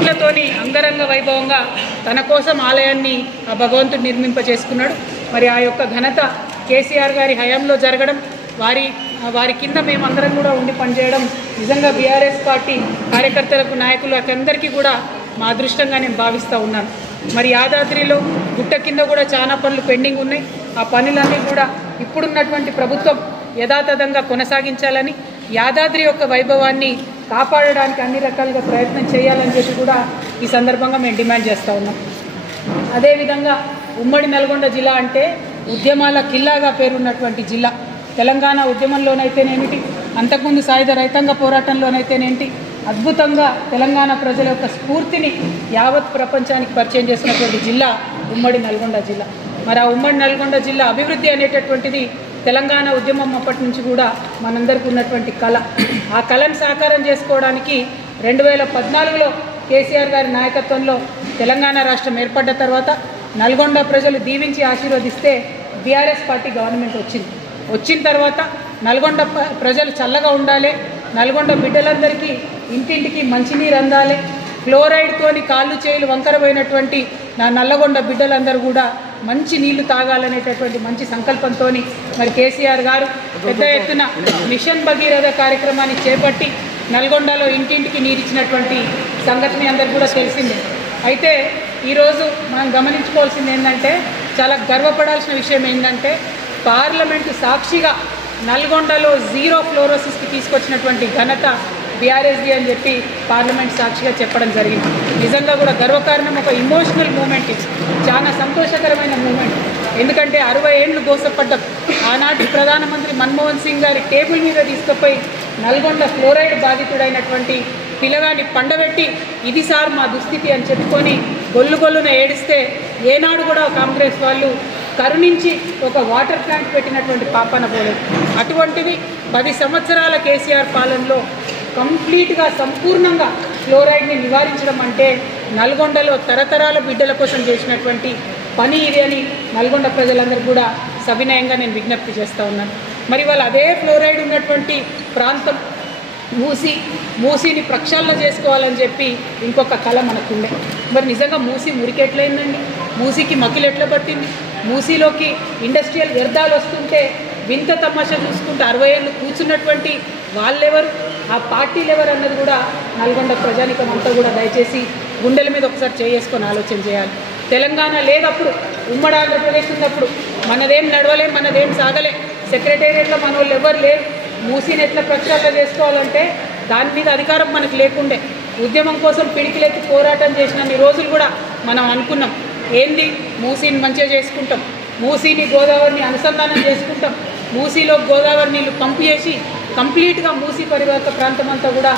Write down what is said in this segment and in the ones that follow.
భక్తులతోని అంగరంగ వైభవంగా తన కోసం ఆలయాన్ని ఆ భగవంతుడు నిర్మింప చేసుకున్నాడు మరి ఆ యొక్క ఘనత కేసీఆర్ గారి హయాంలో జరగడం వారి వారి కింద మేమందరం కూడా ఉండి పనిచేయడం నిజంగా బీఆర్ఎస్ పార్టీ కార్యకర్తలకు నాయకులకు అందరికీ కూడా మా అదృష్టంగా నేను భావిస్తూ ఉన్నాను. మరి యాదాద్రిలో గుట్ట కింద కూడా చాలా పనులు పెండింగ్ ఉన్నాయి. ఆ పనులన్నీ కూడా ఇప్పుడున్నటువంటి ప్రభుత్వం యథాతథంగా కొనసాగించాలని యాదాద్రి యొక్క వైభవాన్ని కాపాడడానికి అన్ని రకాలుగా ప్రయత్నం చేయాలని చెప్పి కూడా ఈ సందర్భంగా మేము డిమాండ్ చేస్తూ ఉన్నాం. అదేవిధంగా ఉమ్మడి నల్గొండ జిల్లా అంటే ఉద్యమాల కిల్లాగా పేరున్నటువంటి జిల్లా. తెలంగాణ ఉద్యమంలోనైతేనేమిటి? అంతకుముందు సాయుధ రైతాంగ పోరాటంలోనైతేనేంటి అద్భుతంగా తెలంగాణ ప్రజల యొక్క స్ఫూర్తిని యావత్ ప్రపంచానికి పరిచయం చేసినటువంటి జిల్లా ఉమ్మడి నల్గొండ జిల్లా. మరి ఆ ఉమ్మడి నల్గొండ జిల్లా అభివృద్ధి అనేటటువంటిది తెలంగాణ ఉద్యమం అప్పటి నుంచి కూడా మనందరికీ ఉన్నటువంటి కళ. ఆ కళను సాకారం చేసుకోవడానికి రెండు వేల పద్నాలుగులో కేసీఆర్ గారి నాయకత్వంలో తెలంగాణ రాష్ట్రం ఏర్పడ్డ తర్వాత నల్గొండ ప్రజలు దీవించి ఆశీర్వదిస్తే బీఆర్ఎస్ పార్టీ గవర్నమెంట్ వచ్చింది. వచ్చిన తర్వాత నల్గొండ ప్రజలు చల్లగా ఉండాలి నల్గొండ బిడ్డలందరికీ ఇంటింటికి మంచినీరు అందాలి ఫ్లోరైడ్తోని కాళ్ళు చేతులు వంకరపోయినటువంటి నా నల్లగొండ బిడ్డలందరూ కూడా మంచి నీళ్ళు తాగాలనేటటువంటి మంచి సంకల్పంతో మరి కేసీఆర్ గారు పెద్ద ఎత్తున మిషన్ భగీరథ కార్యక్రమాన్ని చేపట్టి నల్గొండలో ఇంటింటికి నీరిచ్చినటువంటి సంఘటన మీ అందరికీ కూడా తెలిసిందే. అయితే ఈరోజు మనం గమనించుకోవాల్సింది ఏంటంటే చాలా గర్వపడాల్సిన విషయం ఏంటంటే పార్లమెంటు సాక్షిగా నల్గొండలో జీరో ఫ్లోరోసిస్కి తీసుకొచ్చినటువంటి ఘనత బీఆర్ఎస్డి అని చెప్పి పార్లమెంట్ సాక్షిగా చెప్పడం జరిగింది. నిజంగా కూడా గర్వకారణం ఒక ఇమోషనల్ మూమెంట్ ఇది. చాలా సంతోషకరమైన మూమెంట్ ఎందుకంటే అరవై ఏళ్ళు గోసపడ్డ ఆనాటి ప్రధానమంత్రి మన్మోహన్ సింగ్ గారి టేబుల్ మీద తీసుకుపోయి నల్గొండ ఫ్లోరైడ్ బాధితుడైనటువంటి పిల్లగాన్ని పండబెట్టి ఇది సార్ మా దుస్థితి అని చెప్పుకొని గొల్లు గొల్లున ఏడిస్తే ఏనాడు కూడా కాంగ్రెస్ వాళ్ళు కరుణించి ఒక వాటర్ ప్లాంట్ పెట్టినటువంటి పాపన పోలేదు. అటువంటిది పది సంవత్సరాల కేసీఆర్ పాలనలో కంప్లీట్గా సంపూర్ణంగా ఫ్లోరైడ్ని నివారించడం అంటే నల్గొండలో తరతరాల బిడ్డల కోసం చేసినటువంటి పని ఇది అని నల్గొండ ప్రజలందరూ కూడా సవినయంగా నేను విజ్ఞప్తి చేస్తూ ఉన్నాను. మరి వాళ్ళు అదే ఫ్లోరైడ్ ఉన్నటువంటి ప్రాంతం మూసి మూసిని ప్రక్షాళన చేసుకోవాలని చెప్పి ఇంకొక కళ మనకుండే. మరి నిజంగా మూసి మురికెట్లయిందండి? మూసికి మకిలు ఎట్లా పట్టింది? మూసిలోకి ఇండస్ట్రియల్ వ్యర్థాలు వస్తుంటే వింత తమాషా చూసుకుంటే అరవై ఏళ్ళు కూర్చున్నటువంటి వాళ్ళెవరు? ఆ పార్టీలు ఎవరు అన్నది కూడా నల్గొండ ప్రజానికం అంతా కూడా దయచేసి గుండెల మీద ఒకసారి చేసుకొని ఆలోచన చేయాలి. తెలంగాణ లేదప్పుడు ఉమ్మడి ఆంధ్రప్రదేశ్ ఉన్నప్పుడు మనదేం నడవలే మనదేం సాగలే సెక్రటేరియట్లో మన వాళ్ళు ఎవరు లేరు మూసీని ఎట్లా ప్రక్షాళన చేసుకోవాలంటే దాని మీద అధికారం మనకు లేకుండే. ఉద్యమం కోసం పిడికిలెత్తి పోరాటం చేసిన రోజులు కూడా మనం అనుకున్నాం. ఏంది? మూసీని మంచిగా చేసుకుంటాం. మూసీని గోదావరిని అనుసంధానం చేసుకుంటాం. మూసీలో గోదావరి నీళ్ళు పంపు చేసి కంప్లీట్గా మూసి పరివర్త ప్రాంతం అంతా కూడా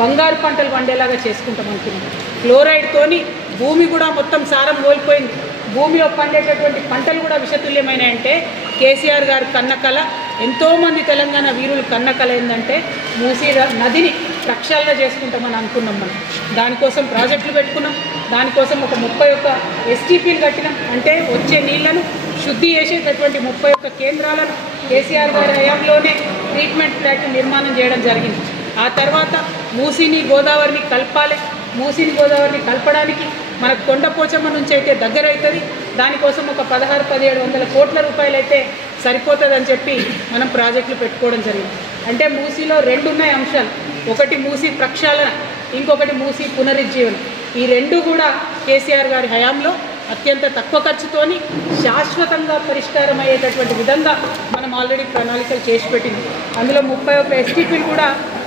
బంగారు పంటలు పండేలాగా చేసుకుంటాం అనుకున్నాం. క్లోరైడ్తోని భూమి కూడా మొత్తం సారం కోల్పోయింది భూమిలో పండేటటువంటి పంటలు కూడా విషతుల్యమైనాయంటే కేసీఆర్ గారి కన్నకళ ఎంతోమంది తెలంగాణ వీరులు కన్నకళ ఏంటంటే మూసీ నదిని ప్రక్షాళన చేసుకుంటామని అనుకున్నాం మనం. దానికోసం ప్రాజెక్టులు పెట్టుకున్నాం. దానికోసం ఒక ముప్పై ఒక్క ఎస్టీపీలు కట్టినాం. అంటే వచ్చే నీళ్ళను శుద్ధి చేసేటటువంటి ముప్పై ఒక్క కేంద్రాలను కేసీఆర్ గారి హయాంలోనే ట్రీట్మెంట్ ప్లాంట్ నిర్మాణం చేయడం జరిగింది. ఆ తర్వాత మూసీని గోదావరిని కలపాలి. మూసీని గోదావరిని కలపడానికి మనకు కొండపోచమ్మ నుంచి అయితే దగ్గర అవుతుంది. దానికోసం ఒక పదహారు పదిహేడు వందల కోట్ల రూపాయలు అయితే సరిపోతుందని చెప్పి మనం ప్రాజెక్టులు పెట్టుకోవడం జరిగింది. అంటే మూసీలో రెండు ఉన్నాయి అంశాలు. ఒకటి మూసీ ప్రక్షాళన ఇంకొకటి మూసీ పునరుజ్జీవనం. ఈ రెండు కూడా కేసీఆర్ గారి హయాంలో అత్యంత తక్కువ ఖర్చుతోని శాశ్వతంగా పరిష్కారం అయ్యేటటువంటి విధంగా మనం ఆల్రెడీ ప్రణాళికలు చేసి పెట్టింది అందులో ముప్పై ఒక్క ఎస్టీపీలు కూడా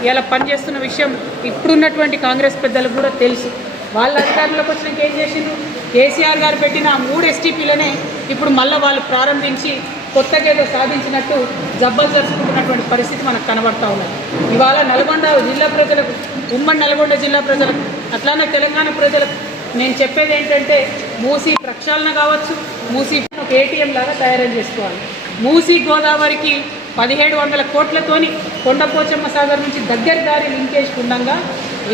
ఇలా పనిచేస్తున్న విషయం ఇప్పుడున్నటువంటి కాంగ్రెస్ పెద్దలకు కూడా తెలుసు. వాళ్ళ అధికారంలోకి వచ్చినాక ఏం చేసిండ్రు? కేసీఆర్ గారు పెట్టిన ఆ మూడు ఎస్టీపీలనే ఇప్పుడు మళ్ళీ వాళ్ళు ప్రారంభించి కొత్తగా ఏదో సాధించినట్టు జబ్బలు జరుపుకుంటున్నటువంటి పరిస్థితి మనకు కనబడతా ఉన్నది. ఇవాళ నల్గొండ జిల్లా ప్రజలకు ఉమ్మడి నల్గొండ జిల్లా ప్రజలకు అట్లానే తెలంగాణ ప్రజలకు నేను చెప్పేది ఏంటంటే మూసీ ప్రక్షాళన కావచ్చు మూసీ ఒక ఏటీఎం లాగా తయారు చేసుకోవాలి. మూసీ గోదావరికి పదిహేడు వందల కోట్లతోని కొండపోచమ్మ సాగర్ నుంచి దగ్గర దారి లింకేజ్ ఉండగా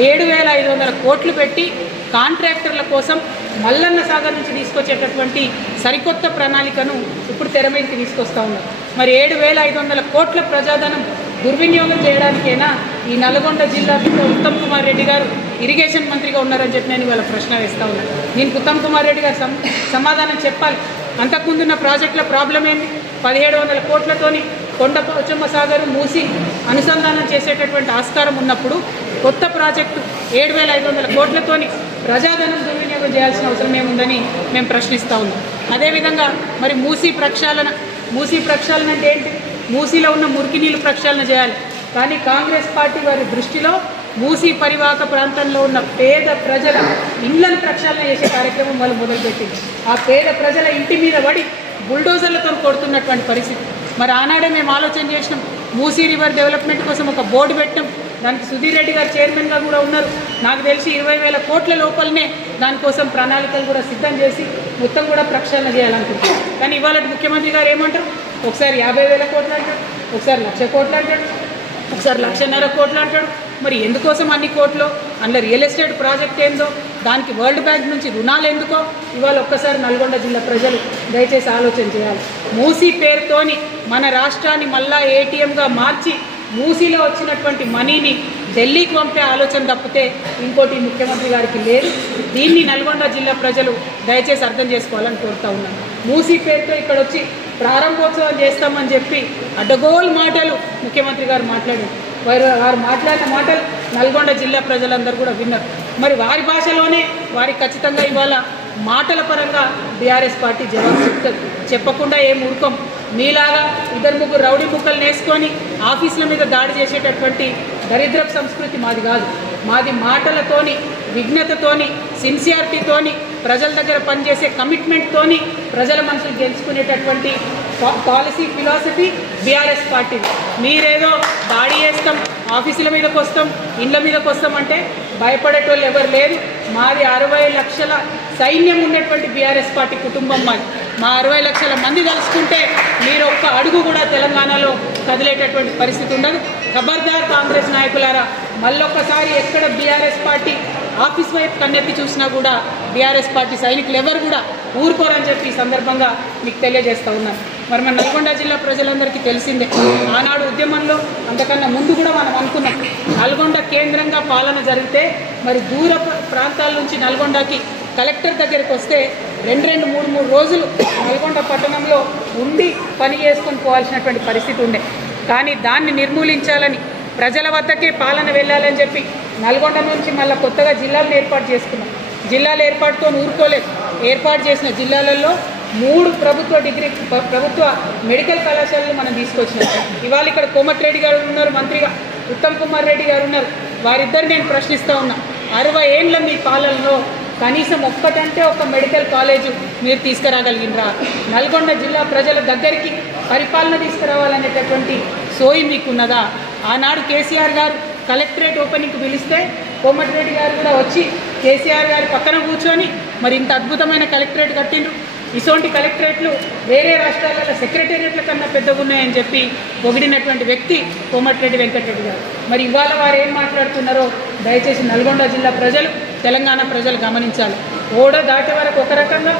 ఏడు వేల ఐదు వందల కోట్లు పెట్టి కాంట్రాక్టర్ల కోసం మల్లన్న సాగర్ నుంచి తీసుకొచ్చేటటువంటి సరికొత్త ప్రణాళికను ఇప్పుడు తెర మీదకి తీసుకొస్తా ఉన్నారు మరి ఏడు వేల ఐదు వందల కోట్ల ప్రజాధనం దుర్వినియోగం చేయడానికైనా ఈ నల్గొండ జిల్లా ఉత్తమ్ కుమార్ రెడ్డి గారు ఇరిగేషన్ మంత్రిగా ఉన్నారని చెప్పి నేను ఇవాళ ప్రశ్న వేస్తా ఉన్నాను నేను ఉత్తమ్ కుమార్ రెడ్డి గారు సమాధానం చెప్పాలి. అంతకుముందున్న ప్రాజెక్టుల ప్రాబ్లం ఏంది? పదిహేడు వందల కోట్లతోని కొండ పోచమ్మ సాగర్ మూసి అనుసంధానం చేసేటటువంటి ఆస్కారం ఉన్నప్పుడు కొత్త ప్రాజెక్టు ఏడు వేల ఐదు వందల కోట్లతోని ప్రజాధనం దుర్వినియోగం చేయాల్సిన అవసరం ఏముందని మేము ప్రశ్నిస్తూ ఉన్నాం. అదేవిధంగా మరి మూసీ ప్రక్షాళన మూసీ ప్రక్షాళన అంటే ఏంటి? మూసీలో ఉన్న మురికి నీళ్ళు ప్రక్షాళన చేయాలి. కానీ కాంగ్రెస్ పార్టీ వారి దృష్టిలో మూసీ పరివాహక ప్రాంతంలో ఉన్న పేద ప్రజల ఇళ్ళను ప్రక్షాళన చేసే కార్యక్రమం వాళ్ళు మొదలుపెట్టింది. ఆ పేద ప్రజల ఇంటి మీద పడి బుల్డోజర్లతో కొడుతున్నటువంటి పరిస్థితి. మరి ఆనాడే మేము ఆలోచన చేసినాం మూసీ రివర్ డెవలప్మెంట్ కోసం ఒక బోర్డు పెట్టాం దానికి సుధీర్ రెడ్డి గారు చైర్మన్గా కూడా ఉన్నారు. నాకు తెలిసి ఇరవై వేల కోట్ల లోపలనే దానికోసం ప్రణాళికలు కూడా సిద్ధం చేసి మొత్తం కూడా ప్రక్షాళన చేయాలనుకుంటున్నాం. కానీ ఇవాళ ముఖ్యమంత్రి గారు ఏమంటారు? ఒకసారి యాభై వేల కోట్లు అంటాడు ఒకసారి లక్ష కోట్లు అంటాడు ఒకసారి లక్షన్నర కోట్లు అంటాడు. మరి ఎందుకోసం అన్ని కోట్లు? అందులో రియల్ ఎస్టేట్ ప్రాజెక్ట్ ఏందో? దానికి వరల్డ్ బ్యాంక్ నుంచి రుణాలు ఎందుకో? ఇవాళ ఒక్కసారి నల్గొండ జిల్లా ప్రజలు దయచేసి ఆలోచన చేయాలి. మూసీ పేరుతోని మన రాష్ట్రాన్ని మళ్ళా ఏటీఎంగా మార్చి మూసీలో వచ్చినటువంటి మనీని ఢిల్లీకి పంపే ఆలోచన తప్పితే ఇంకోటి ముఖ్యమంత్రి గారికి లేదు. దీన్ని నల్గొండ జిల్లా ప్రజలు దయచేసి అర్థం చేసుకోవాలని కోరుతా ఉన్నాను. మూసీ పేరుతో ఇక్కడ వచ్చి ప్రారంభోత్సవం చేస్తామని చెప్పి అడ్డగోలు మాటలు ముఖ్యమంత్రి గారు మాట్లాడారు. వారు వారు మాట్లాడిన మాటలు నల్గొండ జిల్లా ప్రజలందరూ కూడా విన్నారు. మరి వారి భాషలోనే వారికి ఖచ్చితంగా ఇవాళ మాటల పరంగా బీఆర్ఎస్ పార్టీ జవాబు చెప్తుంది చెప్పకుండా ఏం ఊరుకోం. మీలాగా ఇద్దరు ముగ్గురు రౌడీ ముక్కలు నేసుకొని ఆఫీసుల మీద దాడి చేసేటటువంటి దరిద్ర సంస్కృతి మాది కాదు. మాది మాటలతోని విఘ్నతతోని సిన్సియారిటీతోని ప్రజల దగ్గర పనిచేసే కమిట్మెంట్తోని ప్రజల మనసులు గెలుచుకునేటటువంటి పాలసీ ఫిలాసఫీ బీఆర్ఎస్ పార్టీ. మీరేదో దాడి చేస్తాం ఆఫీసుల మీదకి వస్తాం ఇండ్ల మీదకి వస్తాం అంటే భయపడేటోళ్ళు ఎవరు లేరు. మాది అరవై లక్షల సైన్యం ఉన్నటువంటి బీఆర్ఎస్ పార్టీ కుటుంబం మాది. మా అరవై లక్షల మంది కలుసుకుంటే మీరు ఒక్క అడుగు కూడా తెలంగాణలో కదిలేటటువంటి పరిస్థితి ఉండదు. ఖబర్దార్ కాంగ్రెస్ నాయకులారా మళ్ళొక్కసారి ఎక్కడ బీఆర్ఎస్ పార్టీ ఆఫీస్ వైపు కన్నెత్తి చూసినా కూడా బీఆర్ఎస్ పార్టీ సైనికులు ఎవరు కూడా ఊరుకోరని చెప్పి ఈ సందర్భంగా మీకు తెలియజేస్తా ఉన్నాను. మరి మన నల్గొండ జిల్లా ప్రజలందరికీ తెలిసిందే. ఆనాడు ఉద్యమంలో అంతకన్నా ముందు కూడా మనం అనుకున్నాం నల్గొండ కేంద్రంగా పాలన జరిగితే మరి దూర ప్రాంతాల నుంచి నల్గొండకి కలెక్టర్ దగ్గరికి వస్తే రెండు రెండు మూడు మూడు రోజులు నల్గొండ పట్టణంలో ఉండి పని చేసుకొని పోవాల్సినటువంటి పరిస్థితి ఉండే. కానీ దాన్ని నిర్మూలించాలని ప్రజల వద్దకే పాలన వెళ్ళాలని చెప్పి నల్గొండ నుంచి మళ్ళీ కొత్తగా జిల్లాలను ఏర్పాటు చేసుకున్నాం. జిల్లాల ఏర్పాటుతో ఊరుకోలేదు. ఏర్పాటు చేసిన జిల్లాలలో మూడు ప్రభుత్వ డిగ్రీ ప్రభుత్వ మెడికల్ కళాశాలలు మనం తీసుకొచ్చినాం. ఇవాళ ఇక్కడ కోమటిరెడ్డి గారు ఉన్నారు మంత్రిగా ఉత్తమ్ కుమార్ రెడ్డి గారు ఉన్నారు. వారిద్దరు నేను ప్రశ్నిస్తూ ఉన్నా. అరవై ఏళ్ళ మీ పాలనలో కనీసం ఒక్కటంటే ఒక మెడికల్ కాలేజ్ మీరు తీసుకురాగలిగినరా? నల్గొండ జిల్లా ప్రజల దగ్గరికి పరిపాలన తీసుకురావాలనేటటువంటి సోయి మీకున్నదా? ఆనాడు కేసీఆర్ గారు కలెక్టరేట్ ఓపెనింగ్కి పిలిస్తే కోమటిరెడ్డి గారు కూడా వచ్చి కేసీఆర్ గారి పక్కన కూర్చొని మరి ఇంత అద్భుతమైన కలెక్టరేట్ కట్టిండ్రు. ఇటువంటి కలెక్టరేట్లు వేరే రాష్ట్రాలలో సెక్రటేరియట్ల కన్నా పెద్దగా ఉన్నాయని చెప్పి పొగిడినటువంటి వ్యక్తి కోమటిరెడ్డి వెంకటరెడ్డి గారు. మరి ఇవాళ వారు ఏం మాట్లాడుతున్నారో దయచేసి నల్గొండ జిల్లా ప్రజలు తెలంగాణ ప్రజలు గమనించాలి. ఓడ దాటే వరకు ఒక రకంగా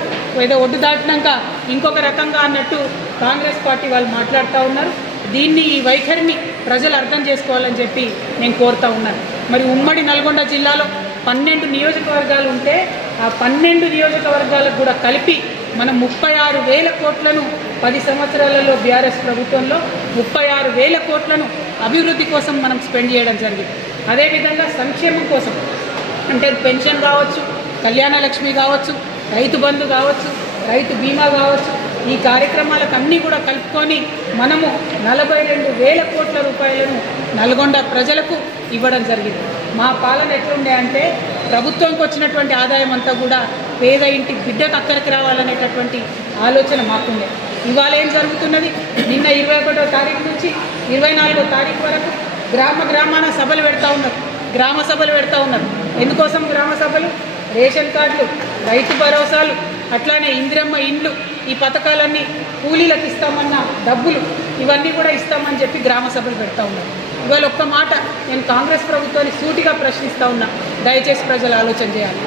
ఏదో ఒడ్డు దాటినాక ఇంకొక రకంగా అన్నట్టు కాంగ్రెస్ పార్టీ వాళ్ళు మాట్లాడుతూ ఉన్నారు. దీన్ని ఈ వైఖరిని ప్రజలు అర్థం చేసుకోవాలని చెప్పి నేను కోరుతా ఉన్నాను. మరి ఉమ్మడి నల్గొండ జిల్లాలో పన్నెండు నియోజకవర్గాలు ఉంటే ఆ పన్నెండు నియోజకవర్గాలకు కూడా కలిపి మనం ముప్పై ఆరు వేల కోట్లను పది సంవత్సరాలలో బీఆర్ఎస్ ప్రభుత్వంలో ముప్పై ఆరు వేల కోట్లను అభివృద్ధి కోసం మనం స్పెండ్ చేయడం జరిగింది. అదేవిధంగా సంక్షేమం కోసం అంటే పెన్షన్ కావచ్చు కళ్యాణ లక్ష్మి కావచ్చు రైతు బంధు కావచ్చు రైతు బీమా కావచ్చు ఈ కార్యక్రమాలకు అన్నీ కూడా కలుపుకొని మనము నలభై రెండు వేల కోట్ల రూపాయలను నల్గొండ ప్రజలకు ఇవ్వడం జరిగింది. మా పాలన ఎట్లుండే అంటే ప్రభుత్వంకి వచ్చినటువంటి ఆదాయం అంతా కూడా పేద ఇంటి బిడ్డకు అక్కడికి రావాలనేటటువంటి ఆలోచన మాకుండే. ఇవాళ ఏం జరుగుతున్నది? నిన్న ఇరవై ఒకటో తారీఖు నుంచి ఇరవై నాలుగో తారీఖు వరకు గ్రామ గ్రామాన సభలు పెడతా ఉన్నారు. గ్రామ సభలు పెడతా ఉన్నారు. ఎందుకోసం గ్రామ సభలు? రేషన్ కార్డులు రైతు భరోసాలు అట్లానే ఇందిరమ్మ ఇండ్లు ఈ పథకాలన్నీ కూలీలకు ఇస్తామన్న డబ్బులు ఇవన్నీ కూడా ఇస్తామని చెప్పి గ్రామ సభలు పెడతా ఉన్నారు. ఇవాళ ఒక్క మాట నేను కాంగ్రెస్ ప్రభుత్వాన్ని సూటిగా ప్రశ్నిస్తూ ఉన్నా. దయచేసి ప్రజలు ఆలోచన చేయాలి.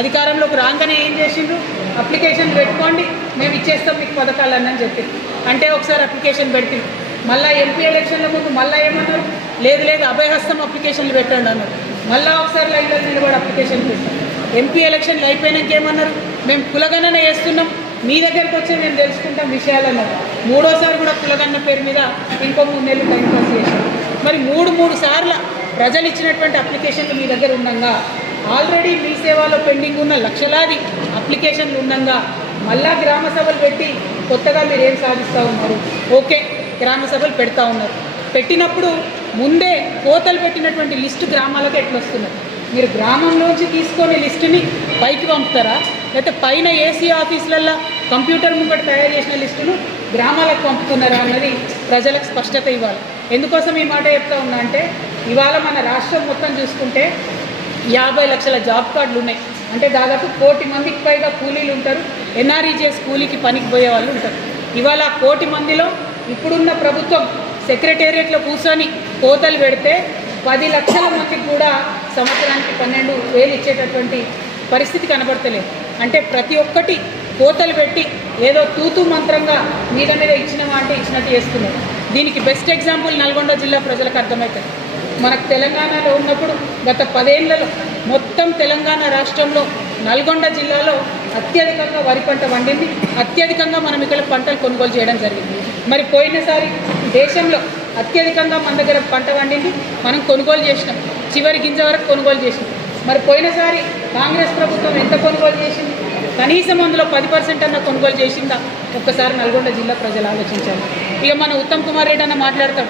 అధికారంలోకి రాగానే ఏం చేసిండ్రు? అప్లికేషన్ పెట్టుకోండి మేము ఇచ్చేస్తాం మీకు పథకాలన్నని చెప్పి. అంటే ఒకసారి అప్లికేషన్ పెడితే మళ్ళీ ఎంపీ ఎలక్షన్ల ముందు మళ్ళీ ఏమన్నారు? లేదు లేదు అభయహస్తం అప్లికేషన్లు పెట్టండి అన్నారు. మళ్ళీ ఒకసారి లైన్లో నిలబడి అప్లికేషన్ పెట్టాం ఎంపీ ఎలక్షన్లు అయిపోయినాక ఏమన్నారు? మేము కులగణన వేస్తున్నాం మీ దగ్గరికి వచ్చి మేము తెలుసుకుంటాం విషయాలన్నారు మూడోసారి కూడా కులగన్న పేరు మీద ఇంకో మూడు నెలలు టైం పాస్ చేశాం మరి మూడు మూడు సార్ల ప్రజలు ఇచ్చినటువంటి అప్లికేషన్లు మీ దగ్గర ఉండగా. ఆల్రెడీ మీ సేవలో పెండింగ్ ఉన్న లక్షలాది అప్లికేషన్లు ఉండగా. మళ్ళా గ్రామ సభలు పెట్టి కొత్తగా మీరు ఏం సాధిస్తూ ఉన్నారు? ఓకే గ్రామ సభలు పెడతా ఉన్నారు. పెట్టినప్పుడు ముందే కోతలు పెట్టినటువంటి లిస్టు గ్రామాలకు ఎట్లొస్తున్నారు మీరు గ్రామంలోంచి తీసుకునే లిస్టుని పైకి పంపుతారా? లేకపోతే పైన ఏసీ ఆఫీసులల్లో కంప్యూటర్ ముంగట తయారు చేసిన లిస్టును గ్రామాలకు పంపుతున్నారా అన్నది ప్రజలకు స్పష్టత ఇవ్వాలి. ఎందుకోసం ఈ మాట చెప్తా ఉన్నా అంటే ఇవాళ మన రాష్ట్రం మొత్తం చూసుకుంటే యాభై లక్షల జాబ్ కార్డులు ఉన్నాయి. అంటే దాదాపు కోటి మందికి పైగా కూలీలు ఉంటారు. ఎన్ఆర్ఈజీఎస్ కూలీకి పనికి పోయే వాళ్ళు ఉంటారు. ఇవాళ కోటి మందిలో ఇప్పుడున్న ప్రభుత్వం సెక్రటేరియట్లో కూర్చొని కోతలు పెడితే పది లక్షల మందికి కూడా సంవత్సరానికి పన్నెండు వేలు ఇచ్చేటటువంటి పరిస్థితి కనబడతలేదు. అంటే ప్రతి ఒక్కటి కోతలు పెట్టి ఏదో తూతు మంత్రంగా మీద మీద ఇచ్చిన అంటే ఇచ్చినట్టు చేస్తున్నారు. దీనికి బెస్ట్ ఎగ్జాంపుల్ నల్గొండ జిల్లా ప్రజలకు అర్థమవుతుంది. మనకు తెలంగాణలో ఉన్నప్పుడు గత పదేళ్ళలో మొత్తం తెలంగాణ రాష్ట్రంలో నల్గొండ జిల్లాలో అత్యధికంగా వరి పంట వండింది అత్యధికంగా మనం ఇక్కడ పంటలు కొనుగోలు చేయడం జరిగింది. మరి పోయినసారి దేశంలో అత్యధికంగా మన దగ్గర పంట వండింది మనం కొనుగోలు చేసినాం. చివరి గింజ వరకు కొనుగోలు చేసినాం. మరి పోయినసారి కాంగ్రెస్ ప్రభుత్వం ఎంత కొనుగోలు చేసింది? కనీసం అందులో పది పర్సెంట్ అన్న కొనుగోలు చేసిందా? ఒక్కసారి నల్గొండ జిల్లా ప్రజలు ఆలోచించాలి. ఇక మన ఉత్తమ్ కుమార్ రెడ్డి అన్న మాట్లాడతాం.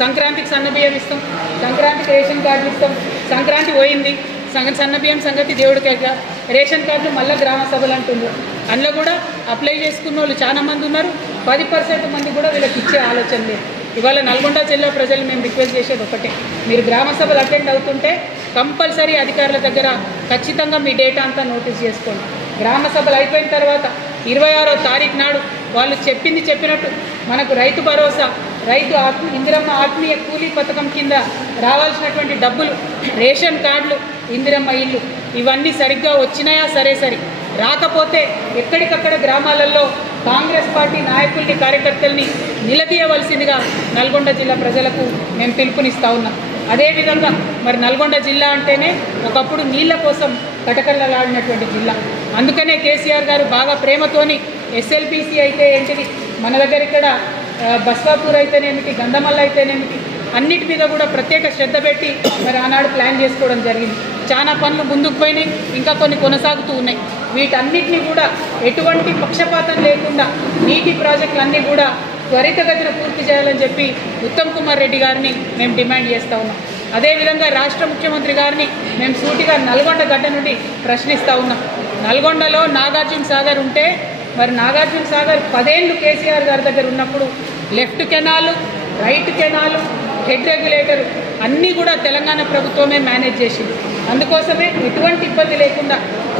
సంక్రాంతికి సన్నబియ్యం ఇస్తాం. సంక్రాంతికి రేషన్ కార్డులు ఇస్తాం. సంక్రాంతి పోయింది. సంగ సన్నబియ్యం సంగతి దేవుడికేగా రేషన్ కార్డులు మళ్ళీ గ్రామ సభలు అంటున్నారు అందులో కూడా అప్లై చేసుకున్న వాళ్ళు చాలామంది ఉన్నారు. పది పర్సెంట్ మంది కూడా వీళ్ళకి ఇచ్చే ఆలోచన లేదు. ఇవాళ నల్గొండ జిల్లా ప్రజలు మేము రిక్వెస్ట్ చేసేది ఒకటే. మీరు గ్రామ సభలు అటెండ్ అవుతుంటే కంపల్సరీ అధికారుల దగ్గర ఖచ్చితంగా మీ డేటా అంతా నోటీస్ చేసుకోండి. గ్రామ సభలు అయిపోయిన తర్వాత ఇరవై ఆరో తారీఖు నాడు వాళ్ళు చెప్పింది చెప్పినట్టు మనకు రైతు భరోసా రైతు ఆత్మ ఇందిరమ్మ ఆత్మీయ కూలీ పథకం కింద రావాల్సినటువంటి డబ్బులు రేషన్ కార్డులు ఇందిరమ్మ ఇల్లు ఇవన్నీ సరిగ్గా వచ్చినాయా? సరే సరే. రాకపోతే ఎక్కడికక్కడ గ్రామాలలో కాంగ్రెస్ పార్టీ నాయకుల్ని కార్యకర్తల్ని నిలదీయవలసిందిగా నల్గొండ జిల్లా ప్రజలకు మేము పిలుపునిస్తూ ఉన్నాం. అదేవిధంగా మరి నల్గొండ జిల్లా అంటేనే ఒకప్పుడు నీళ్ళ కోసం కటకళ్ళలాడినటువంటి జిల్లా. అందుకనే కేసీఆర్ గారు బాగా ప్రేమతోని ఎస్ఎల్పిసి అయితే ఏంటిది? మన దగ్గర ఇక్కడ బస్వాపూర్ అయితేనేమిటి గంధమల్ల అయితేనేమిటి అన్నిటి మీద కూడా ప్రత్యేక శ్రద్ధ పెట్టి మరి ఆనాడు ప్లాన్ చేసుకోవడం జరిగింది. చాలా పనులు ముందుకు పోయినాయి ఇంకా కొన్ని కొనసాగుతూ ఉన్నాయి. వీటన్నిటిని కూడా ఎటువంటి పక్షపాతం లేకుండా నీటి ప్రాజెక్టులన్నీ కూడా త్వరితగతిన పూర్తి చేయాలని చెప్పి ఉత్తమ్ కుమార్ రెడ్డి గారిని మేము డిమాండ్ చేస్తూ ఉన్నాం. అదేవిధంగా రాష్ట్ర ముఖ్యమంత్రి గారిని మేము సూటిగా నల్గొండ గడ్డ నుండి ప్రశ్నిస్తూ ఉన్నాం. నల్గొండలో నాగార్జున సాగర్ ఉంటే మరి నాగార్జున సాగర్ పదేళ్ళు కేసీఆర్ గారి దగ్గర ఉన్నప్పుడు left canal right canal head regulator అన్నీ కూడా తెలంగాణ ప్రభుత్వమే మేనేజ్ చేసింది. అందుకోసమే ఎటువంటి ఇబ్బంది లేకుండా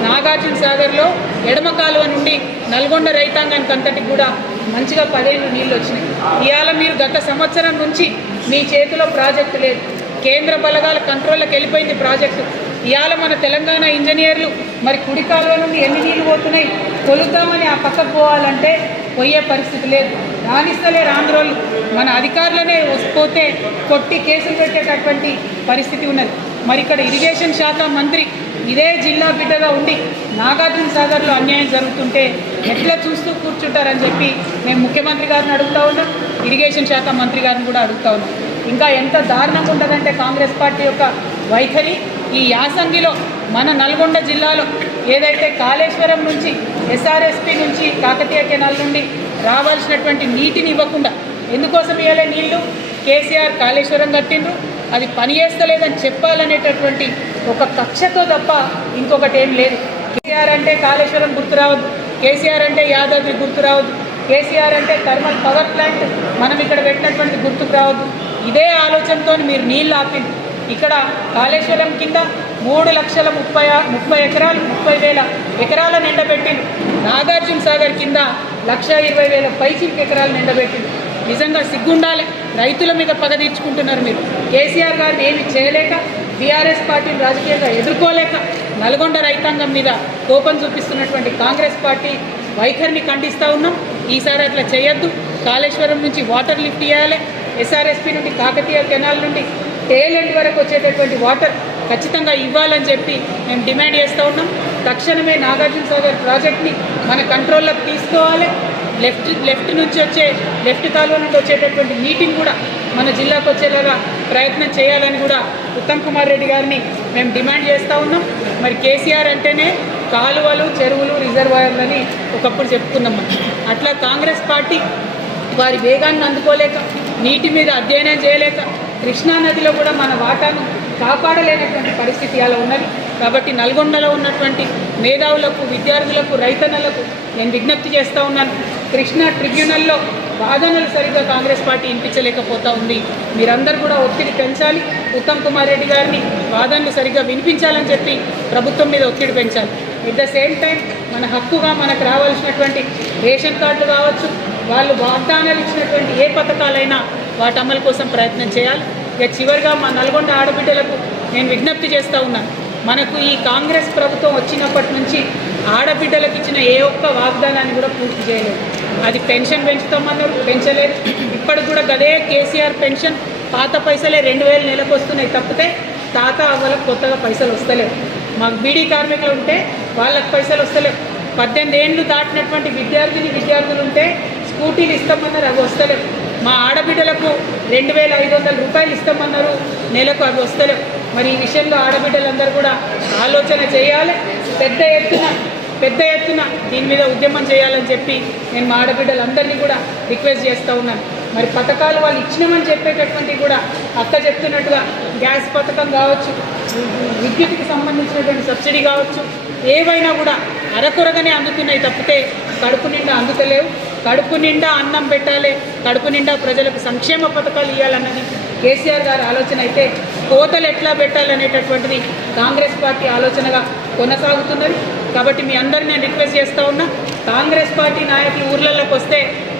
నాగార్జున సాగర్లో ఎడమ కాలువ నుండి నల్గొండ రైతాంగానికి అంతటికి కూడా మంచిగా పదేళ్ళు నీళ్ళు వచ్చినాయి. ఇవాళ మీరు గత సంవత్సరం నుంచి మీ చేతిలో ప్రాజెక్టు లేదు. కేంద్ర బలగాల కంట్రోల్లోకి వెళ్ళిపోయింది ప్రాజెక్టు. ఇవాళ మన తెలంగాణ ఇంజనీర్లు మరి కుడి కాలువ నుండి ఎన్ని నీళ్ళు పోతున్నాయి? కొలుద్దామని ఆ పక్కకు పోవాలంటే పోయే పరిస్థితి లేదు. రాణిస్తలే ఆంధ్రోళ్ళు మన అధికారులనే వస్తే కొట్టి కేసులు పెట్టేటటువంటి పరిస్థితి ఉన్నది. మరి ఇక్కడ ఇరిగేషన్ శాఖ మంత్రి ఇదే జిల్లా బిడ్డగా ఉండి నాగార్జున సాగర్లో అన్యాయం జరుగుతుంటే ఎట్లా చూస్తూ కూర్చుంటారని చెప్పి మేము ముఖ్యమంత్రి గారిని అడుగుతా ఉన్నాం. ఇరిగేషన్ శాఖ మంత్రి గారిని కూడా అడుగుతా ఉన్నాం. ఇంకా ఎంత దారుణంగా ఉంటుందంటే కాంగ్రెస్ పార్టీ యొక్క వైఖరి ఈ యాసంగిలో మన నల్గొండ జిల్లాలో ఏదైతే కాళేశ్వరం నుంచి ఎస్ఆర్ఎస్పి నుంచి కాకతీయ కెనాల్ నుండి రావాల్సినటువంటి నీటిని ఇవ్వకుండా ఎందుకోసం ఇవ్వలే నీళ్ళు? కేసీఆర్ కాళేశ్వరం కట్టిండ్రు. అది పని చేస్తలేదని చెప్పాలనేటటువంటి ఒక కక్షతో తప్ప ఇంకొకటి ఏం లేదు. కేసీఆర్ అంటే కాళేశ్వరం గుర్తు రావద్దు. కేసీఆర్ అంటే యాదాద్రి గుర్తు రావద్దు. కేసీఆర్ అంటే థర్మల్ పవర్ ప్లాంట్ మనం ఇక్కడ పెట్టినటువంటి గుర్తుకు రావద్దు. ఇదే ఆలోచనతో మీరు నీళ్ళు ఆపింది ఇక్కడ కాళేశ్వరం కింద మూడు లక్షల ముప్పై ముప్పై ఎకరాలు ముప్పై వేల ఎకరాల నిండబెట్టింది నాగార్జున సాగర్ కింద లక్ష ఇరవై వేల పైచికి ఎకరాలు నిండబెట్టింది నిజంగా సిగ్గుండాలి. రైతుల మీద పగ తీర్చుకుంటున్నారు మీరు. కేసీఆర్ గారిని ఏమి చేయలేక బీఆర్ఎస్ పార్టీని రాజకీయంగా ఎదుర్కోలేక నల్గొండ రైతాంగం మీద కోపం చూపిస్తున్నటువంటి కాంగ్రెస్ పార్టీ వైఖరిని ఖండిస్తూ ఉన్నాం. ఈసారి అట్లా చేయొద్దు. కాళేశ్వరం నుంచి వాటర్ లిఫ్ట్ చేయాలి ఎస్ఆర్ఎస్పీ నుండి కాకతీయ కెనాల్ నుండి టేల్ ఎండ్ వరకు వచ్చేటటువంటి వాటర్ ఖచ్చితంగా ఇవ్వాలని చెప్పి మేము డిమాండ్ చేస్తూ ఉన్నాం. తక్షణమే నాగార్జున సాగర్ ప్రాజెక్ట్ని మన కంట్రోల్లోకి తీసుకోవాలి. లెఫ్ట్ లెఫ్ట్ నుంచి వచ్చే లెఫ్ట్ కాలువ నుండి వచ్చేటటువంటి నీటిని కూడా మన జిల్లాకు వచ్చేలాగా ప్రయత్నం చేయాలని కూడా ఉత్తమ్ కుమార్ రెడ్డి గారిని మేము డిమాండ్ చేస్తూ ఉన్నాం. మరి కేసీఆర్ అంటేనే కాలువలు చెరువులు రిజర్వాయర్లని ఒకప్పుడు చెప్పుకున్నాం మనం. అట్లా కాంగ్రెస్ పార్టీ వారి వేగాన్ని అందుకోలేక నీటి మీద అధ్యయనం చేయలేక కృష్ణా నదిలో కూడా మన వాటాను కాపాడలేనటువంటి పరిస్థితి అలా ఉన్నది. కాబట్టి నల్గొండలో ఉన్నటువంటి మేధావులకు విద్యార్థులకు రైతన్నలకు నేను విజ్ఞప్తి చేస్తూ ఉన్నాను. కృష్ణా ట్రిబ్యునల్లో వాదనలు సరిగ్గా కాంగ్రెస్ పార్టీ వినిపించలేకపోతా ఉంది. మీరందరూ కూడా ఒత్తిడి పెంచాలి. ఉత్తమ్ కుమార్ రెడ్డి గారిని వాదనలు సరిగ్గా వినిపించాలని చెప్పి ప్రభుత్వం మీద ఒత్తిడి పెంచాలి. ఎట్ ద సేమ్ టైం మన హక్కుగా మనకు రావాల్సినటువంటి రేషన్ కార్డులు కావచ్చు వాళ్ళు వాగ్దానాలు ఇచ్చినటువంటి ఏ పథకాలైనా వాటి అమలు కోసం ప్రయత్నం చేయాలి. ఇక చివరిగా మా నల్గొండ ఆడబిడ్డలకు నేను విజ్ఞప్తి చేస్తూ ఉన్నాను మనకు ఈ కాంగ్రెస్ ప్రభుత్వం వచ్చినప్పటి నుంచి ఆడబిడ్డలకు ఇచ్చిన ఏ ఒక్క వాగ్దానాన్ని కూడా పూర్తి చేయలేదు. అది పెన్షన్ పెంచుతామన్నారు పెంచలేదు. ఇప్పటికి కూడా గదే కేసీఆర్ పెన్షన్ పాత పైసలే రెండు వేలు నెలకు వస్తున్నాయి తప్పితే తాత అవ్వలకు కొత్తగా పైసలు వస్తలేవు. మాకు బీడీ కార్మికులు ఉంటే వాళ్ళకి పైసలు వస్తలేవు. పద్దెనిమిది ఏళ్ళు దాటినటువంటి విద్యార్థిని విద్యార్థులు ఉంటే స్కూటీలు ఇస్తామన్నారు అవి వస్తలేవు. మా ఆడబిడ్డలకు రెండు వేల ఐదు వందల రూపాయలు ఇస్తామన్నారు. నెలకు అవి వస్తలేవు. మరి ఈ విషయంలో ఆడబిడ్డలందరూ కూడా ఆలోచన చేయాలి. పెద్ద ఎత్తున పెద్ద ఎత్తున దీని మీద ఉద్యమం చేయాలని చెప్పి నేను మా ఆడబిడ్డలందరినీ కూడా రిక్వెస్ట్ చేస్తూ ఉన్నాను. మరి పథకాలు వాళ్ళు ఇచ్చినామని చెప్పేటటువంటి కూడా అక్క చెప్తున్నట్టుగా గ్యాస్ పథకం కావచ్చు విద్యుత్కి సంబంధించినటువంటి సబ్సిడీ కావచ్చు ఏవైనా కూడా అరకొరగానే అందుతున్నాయి తప్పితే కడుపు నిండా అందుతలేవు. కడుపు నిండా అన్నం పెట్టాలి. కడుపు నిండా ప్రజలకు సంక్షేమ పథకాలు ఇవ్వాలన్నది కేసీఆర్ గారి ఆలోచన అయితే కోతలు ఎట్లా పెట్టాలనేటటువంటిది కాంగ్రెస్ పార్టీ ఆలోచనగా కొనసాగుతున్నది కాబట్టి మీ అందరిని నేను రిక్వెస్ట్ చేస్తూ ఉన్నా కాంగ్రెస్ పార్టీ నాయకులు ఊర్లలోకి వస్తే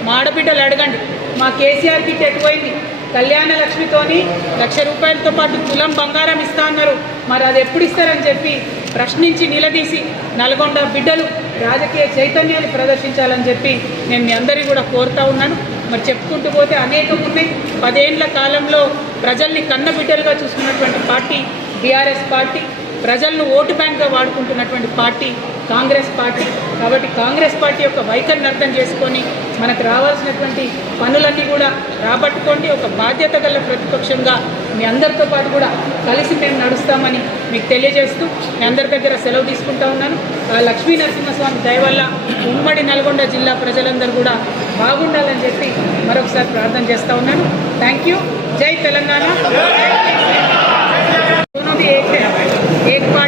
మాడబిడ్డలు అడగండి మా కేసీఆర్ కిట్ ఎటుపోయింది? కళ్యాణ లక్ష్మితోని లక్ష రూపాయలతో పాటు తులం బంగారం ఇస్తా అన్నారు. మరి అది ఎప్పుడు ఇస్తారని చెప్పి ప్రశ్నించి నిలదీసి నల్గొండ బిడ్డలు రాజకీయ చైతన్యాన్ని ప్రదర్శించాలని చెప్పి నేను మీ అందరికీ కూడా కోరుతా ఉన్నాను. మరి చెప్పుకుంటూ పోతే అనేకం ఉన్నాయి. పదేళ్ళ కాలంలో ప్రజల్ని కన్న బిడ్డలుగా చూసుకున్నటువంటి పార్టీ బీఆర్ఎస్ పార్టీ ప్రజలను ఓటు బ్యాంక్గా వాడుకుంటున్నటువంటి పార్టీ కాంగ్రెస్ పార్టీ. కాబట్టి కాంగ్రెస్ పార్టీ యొక్క వైఖరిని అర్థం చేసుకొని మనకు రావాల్సినటువంటి పనులన్నీ కూడా రాబట్టుకోండి. ఒక బాధ్యత గల ప్రతిపక్షంగా మీ అందరితో పాటు కూడా కలిసి మేము నడుస్తామని మీకు తెలియజేస్తూ మీ అందరి దగ్గర సెలవు తీసుకుంటా ఉన్నాను. లక్ష్మీ నరసింహస్వామి దయవల్ల ఉమ్మడి నల్గొండ జిల్లా ప్రజలందరూ కూడా బాగుండాలని చెప్పి మరొకసారి ప్రార్థన చేస్తూ ఉన్నాను. థ్యాంక్ జై తెలంగాణ. एक पार्टी